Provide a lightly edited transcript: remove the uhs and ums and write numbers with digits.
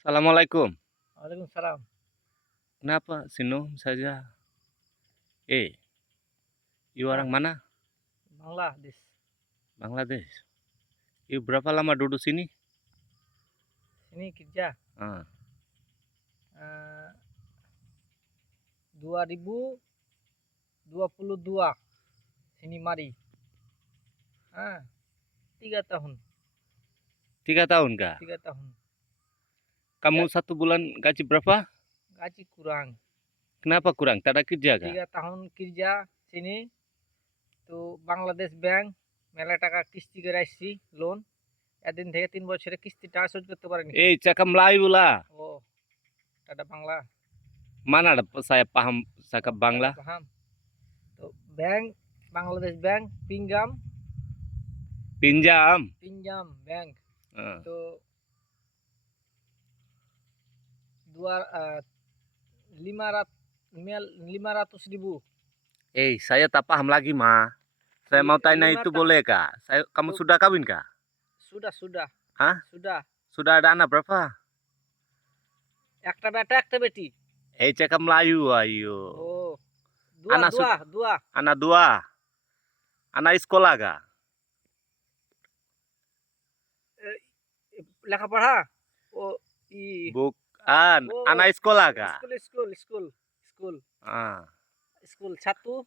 Assalamualaikum. Waalaikumsalam. Kenapa senyum saja? You Ya, orang mana? Bangladesh. Bangladesh. You berapa lama duduk sini? Sini kerja. Ah, 2022 sini mari. 3 tahun. 3 tahun kah? 3 tahun. Kamu 1 bulan gaji berapa? Gaji kurang. Kenapa kurang? Tak ada kerja kah? 3 tahun kerja sini. তো Bangladesh bank মেলা টাকা কিস্তি করে আসছি loan এদিন থেকে 3 বছরে কিস্তি টাকা শোধ করতে পারিনি Cakap Melayu lah. ও টাটা Bangla Mana ada saya paham cakap Bangla? paham তো ব্যাংক বাংলাদেশ ব্যাংক পিঙ্গাম Pinjam. pinjam bank Ah. তো 500.000 Saya tak paham lagi, Ma. Saya mau tanya itu boleh kah? Kamu sudah kawin kah? sudah Hah? sudah Sudah ada anak berapa? একটা বেটা একটা বেটি Cakap Melayu, ayo. ও dua Anak dua Anak 2. Anak sekolah kah? লেখাপড়া ও ই Bukan. Oh, Anak sekolah kah? School Ah. School ছাত্র